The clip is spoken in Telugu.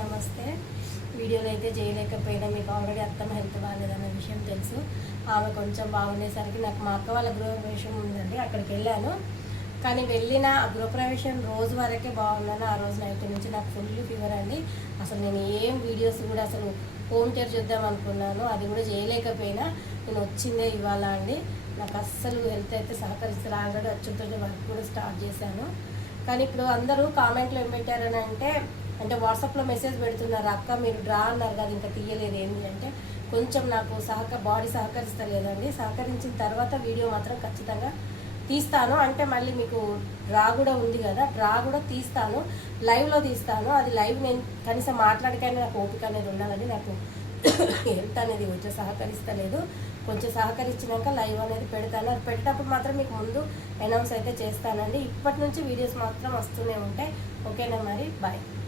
నమస్తే. వీడియోలో అయితే చేయలేకపోయినా మీకు ఆల్రెడీ అత్తమ్మ హెల్త్ బాగాలేదన్న విషయం తెలుసు. ఆమె కొంచెం బాగుండేసరికి నాకు మా అక్క వాళ్ళ గృహప్రవేశం ఉందండి, అక్కడికి వెళ్ళాను. కానీ వెళ్ళిన గృహప్రవేశం రోజు వరకే బాగున్నాను. ఆ రోజు నైట్ నుంచి నాకు ఫుల్ ఫీవర్ అండి. అసలు నేను ఏం వీడియోస్ కూడా అసలు హోమ్ కేర్ చూద్దాం అనుకున్నాను, అది కూడా చేయలేకపోయినా. నేను వచ్చిందే ఇవాళ అండి. నాకు అస్సలు హెల్త్ అయితే సహకరిస్తారు. ఆల్రెడీ వచ్చుంటే వర్క్ కూడా స్టార్ట్ చేశాను. కానీ ఇప్పుడు అందరూ కామెంట్లో ఏం పెట్టారని అంటే వాట్సాప్లో మెసేజ్ పెడుతున్నారు, అక్క మీరు డ్రా అన్నారు కదా ఇంకా తీయలేదు ఏంటి అంటే, కొంచెం నాకు బాడీ సహకరిస్తలేదండి. సహకరించిన తర్వాత వీడియో మాత్రం ఖచ్చితంగా తీస్తాను. అంటే మళ్ళీ మీకు డ్రా కూడా ఉంది కదా, డ్రా కూడా తీస్తాను, లైవ్లో తీస్తాను. అది లైవ్ నేను కనీసం మాట్లాడకైనా నాకు ఓపిక అనేది ఉండాలని, నాకు హెల్త్ అనేది కొంచెం సహకరిస్తలేదు. కొంచెం సహకరించినాక లైవ్ అనేది పెడతాను. అది పెట్టేటప్పుడు మాత్రం మీకు ముందు అనౌన్స్ అయితే చేస్తానండి. ఇప్పటి నుంచి వీడియోస్ మాత్రం వస్తూనే ఉంటాయి. ఓకేనా, మరి బాయ్.